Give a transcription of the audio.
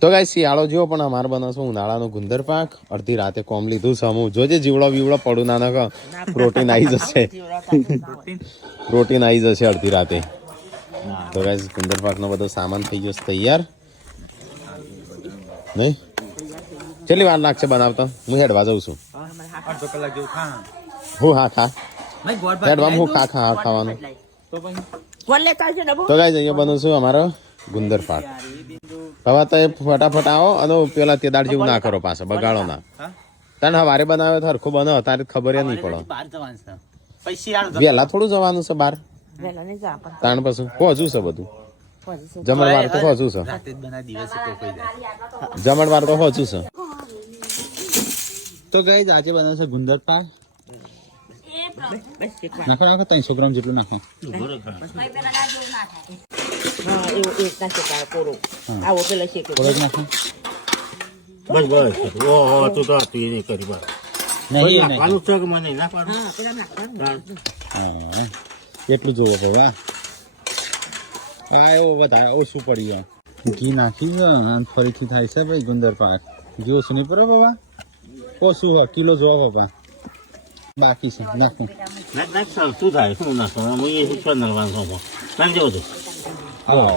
તો ગાય શિયાળો જેવો પણ અમારે બનાવશું ઉનાળાનો ગુંદર પાક. અડધી રાતે કોમ લીધું છે હું. જોજે જીવડો બીવડો પડું ના નાખ, પ્રોટીન આવી જશે. પ્રોટીન આવી જશે અડધી રાતે. તો ગાય ગુંદર પાકનો બધો સામાન થઈ ગયો છે તૈયાર. નહીં કેટલી વાર લાગશે બનાવતા? હું હેડવા જાઉં છું. અડધો કલાક જેવું ખા. હું હા ખા હેડવા હું ખા ખાવાનું. તો ગાય અહીંયા બનાવું છું અમારો ગુંદર પાક. હવે તો ફટાફટ આવો અને પેલા તે દાળ જેવું ના કરો, પાછા બગાડો ના. તને હવારે બનાવ્યો તો હરખું બનાવો, તારે ખબર નહીં પડે. વહેલા થોડું જવાનું છે બહાર, તાણ પછી પહોંચું છે બધું. જમણવાર તો પહોંચું છે, જમણવાર તો પહોંચું છે. તો ગાઈસ આજે બનાવશે ગુંદર પાક. નાખો નાખો 300 ગ્રામ જેટલું નાખો. એટલું જોવો બાબા. આ વધારે ઓછું પડી ગયું. ઘી નાખી ફરીથી થાય છે ભાઈ ગુંદર પાક. ઘી ઓછું નહીં પડે બાબા, ઓછું કિલો જોવો બાબા. બાકી છે નાખું. શું થાય શું નાખો? હું નાખી દેવું છું. હા